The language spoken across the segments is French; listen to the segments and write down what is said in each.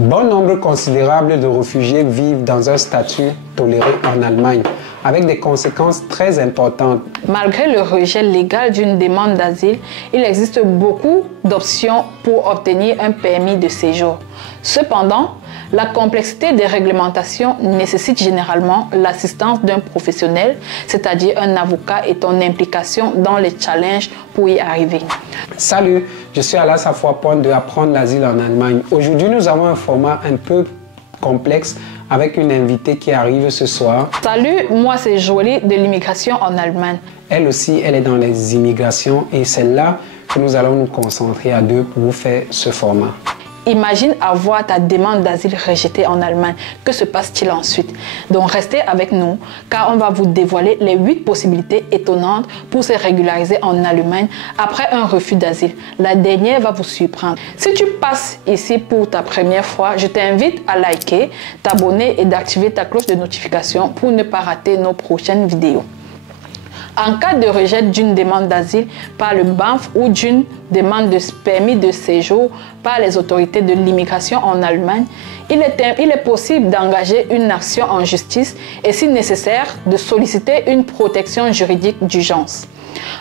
Bon nombre considérable de réfugiés vivent dans un statut toléré en Allemagne, avec des conséquences très importantes. Malgré le rejet légal d'une demande d'asile, il existe beaucoup d'options pour obtenir un permis de séjour. Cependant, la complexité des réglementations nécessite généralement l'assistance d'un professionnel, c'est-à-dire un avocat, et ton implication dans les challenges pour y arriver. Salut, je suis Alain Safoipon de Apprendre l'asile en Allemagne. Aujourd'hui, nous avons un format un peu complexe avec une invitée qui arrive ce soir. Salut, moi c'est Jolie de l'immigration en Allemagne. Elle aussi, elle est dans les immigrations et c'est là que nous allons nous concentrer à deux pour vous faire ce format. Imagine avoir ta demande d'asile rejetée en Allemagne. Que se passe-t-il ensuite? Donc restez avec nous car on va vous dévoiler les 8 possibilités étonnantes pour se régulariser en Allemagne après un refus d'asile. La dernière va vous surprendre. Si tu passes ici pour ta première fois, je t'invite à liker, t'abonner et d'activer ta cloche de notification pour ne pas rater nos prochaines vidéos. En cas de rejet d'une demande d'asile par le BAMF ou d'une demande de permis de séjour par les autorités de l'immigration en Allemagne, il est possible d'engager une action en justice et, si nécessaire, de solliciter une protection juridique d'urgence.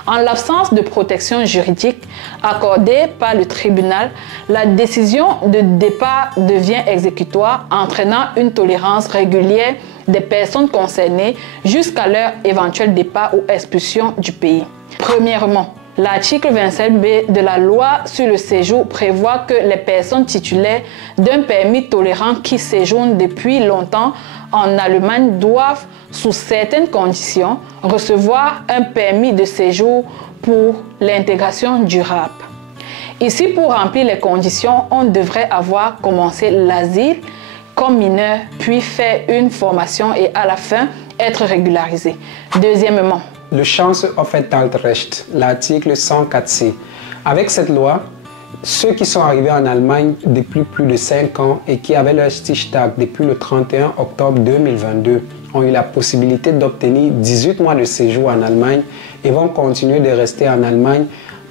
En l'absence de protection juridique accordée par le tribunal, la décision de départ devient exécutoire, entraînant une tolérance régulière des personnes concernées jusqu'à leur éventuel départ ou expulsion du pays. Premièrement, l'article 27b de la loi sur le séjour prévoit que les personnes titulaires d'un permis tolérant qui séjournent depuis longtemps en Allemagne doivent, sous certaines conditions, recevoir un permis de séjour pour l'intégration durable. Ici, pour remplir les conditions, on devrait avoir commencé l'asile comme mineur, puis faire une formation et à la fin, être régularisé. Deuxièmement, le Chancenaufenthaltsrecht, l'article 104c. Avec cette loi, ceux qui sont arrivés en Allemagne depuis plus de 5 ans et qui avaient leur Stichtag depuis le 31 octobre 2022 ont eu la possibilité d'obtenir 18 mois de séjour en Allemagne et vont continuer de rester en Allemagne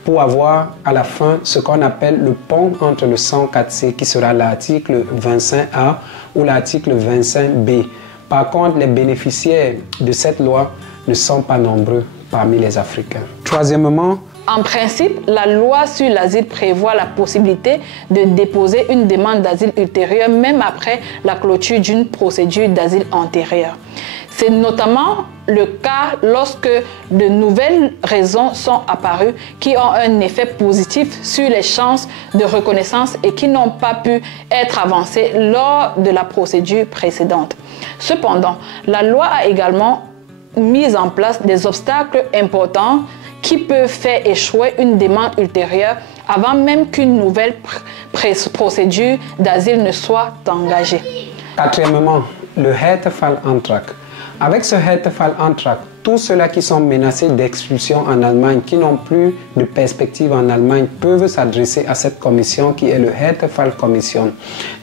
pour avoir à la fin ce qu'on appelle le pont entre le 104C qui sera l'article 25A ou l'article 25B. Par contre, les bénéficiaires de cette loi ne sont pas nombreux parmi les Africains. Troisièmement, en principe, la loi sur l'asile prévoit la possibilité de déposer une demande d'asile ultérieure même après la clôture d'une procédure d'asile antérieure. C'est notamment le cas lorsque de nouvelles raisons sont apparues qui ont un effet positif sur les chances de reconnaissance et qui n'ont pas pu être avancées lors de la procédure précédente. Cependant, la loi a également mis en place des obstacles importants qui peuvent faire échouer une demande ultérieure avant même qu'une nouvelle procédure d'asile ne soit engagée. Quatrièmement, le Härtefallantrag. Avec ce Härtefallantrag, tous ceux-là qui sont menacés d'expulsion en Allemagne, qui n'ont plus de perspective en Allemagne, peuvent s'adresser à cette commission qui est le Härtefallkommission.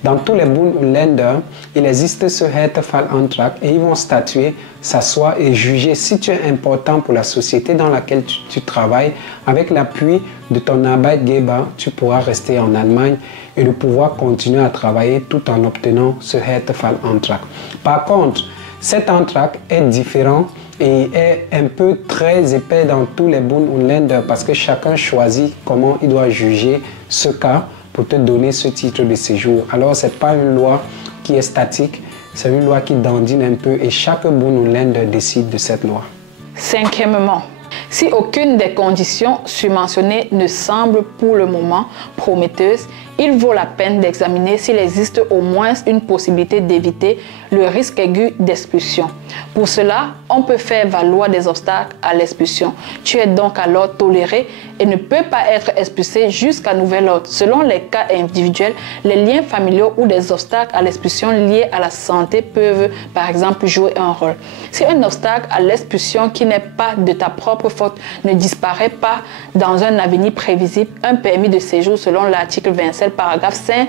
Dans tous les Bund-Länder, il existe ce Härtefallantrag et ils vont statuer, s'asseoir et juger si tu es important pour la société dans laquelle tu travailles. Avec l'appui de ton Arbeitgeber, tu pourras rester en Allemagne et de pouvoir continuer à travailler tout en obtenant ce Härtefallantrag. Par contre, cet antrag est différent et est un peu très épais dans tous les Bund-Länder parce que chacun choisit comment il doit juger ce cas pour te donner ce titre de séjour. Alors, ce n'est pas une loi qui est statique, c'est une loi qui dandine un peu et chaque Bund-Länder décide de cette loi. Cinquièmement, si aucune des conditions surmentionnées ne semble pour le moment prometteuse, il vaut la peine d'examiner s'il existe au moins une possibilité d'éviter le risque aigu d'expulsion. Pour cela, on peut faire valoir des obstacles à l'expulsion. Tu es donc alors toléré et ne peux pas être expulsé jusqu'à nouvel ordre. Selon les cas individuels, les liens familiaux ou des obstacles à l'expulsion liés à la santé peuvent, par exemple, jouer un rôle. Si un obstacle à l'expulsion qui n'est pas de ta propre faute ne disparaît pas dans un avenir prévisible, un permis de séjour selon l'article 27, paragraphe 5,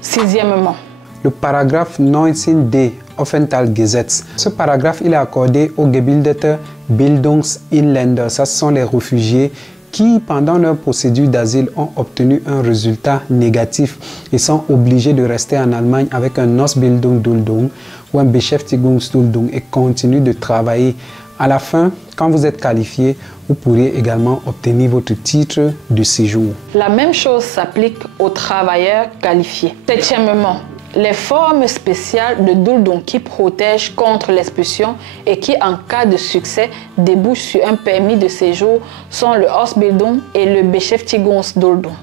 sixièmement. Le paragraphe 19d Aufenthaltsgesetz. Ce paragraphe il est accordé aux gebildete Bildungsinländer. Ce sont les réfugiés qui, pendant leur procédure d'asile, ont obtenu un résultat négatif et sont obligés de rester en Allemagne avec un Ausbildungsduldung ou un Beschäftigungsduldung et continuent de travailler. À la fin, quand vous êtes qualifié, vous pourriez également obtenir votre titre de séjour. La même chose s'applique aux travailleurs qualifiés. Septièmement, les formes spéciales de Duldung qui protègent contre l'expulsion et qui, en cas de succès, débouchent sur un permis de séjour sont le Ausbildung et le Beschäftigungsduldung.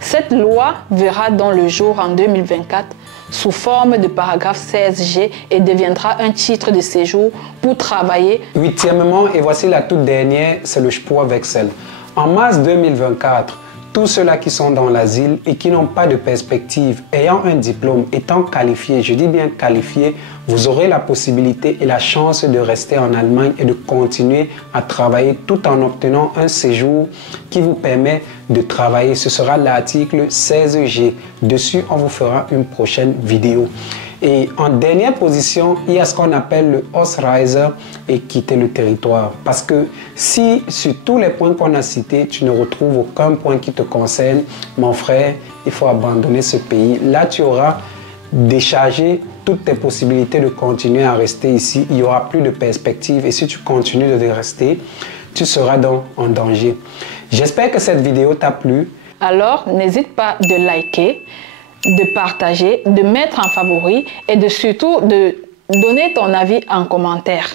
Cette loi verra dans le jour en 2024 sous forme de paragraphe 16G et deviendra un titre de séjour pour travailler. Huitièmement, et voici la toute dernière, c'est le Spurwechsel. En mars 2024, tous ceux-là qui sont dans l'asile et qui n'ont pas de perspective, ayant un diplôme, étant qualifiés, je dis bien qualifiés, vous aurez la possibilité et la chance de rester en Allemagne et de continuer à travailler tout en obtenant un séjour qui vous permet de travailler. Ce sera l'article 16G. Dessus, on vous fera une prochaine vidéo. Et en dernière position, il y a ce qu'on appelle le Ausreiser et quitter le territoire. Parce que si sur tous les points qu'on a cités, tu ne retrouves aucun point qui te concerne, mon frère, il faut abandonner ce pays. Là, tu auras déchargé toutes tes possibilités de continuer à rester ici. Il n'y aura plus de perspective et si tu continues de rester, tu seras donc en danger. J'espère que cette vidéo t'a plu. Alors, n'hésite pas de liker, de partager, de mettre en favori et surtout de donner ton avis en commentaire.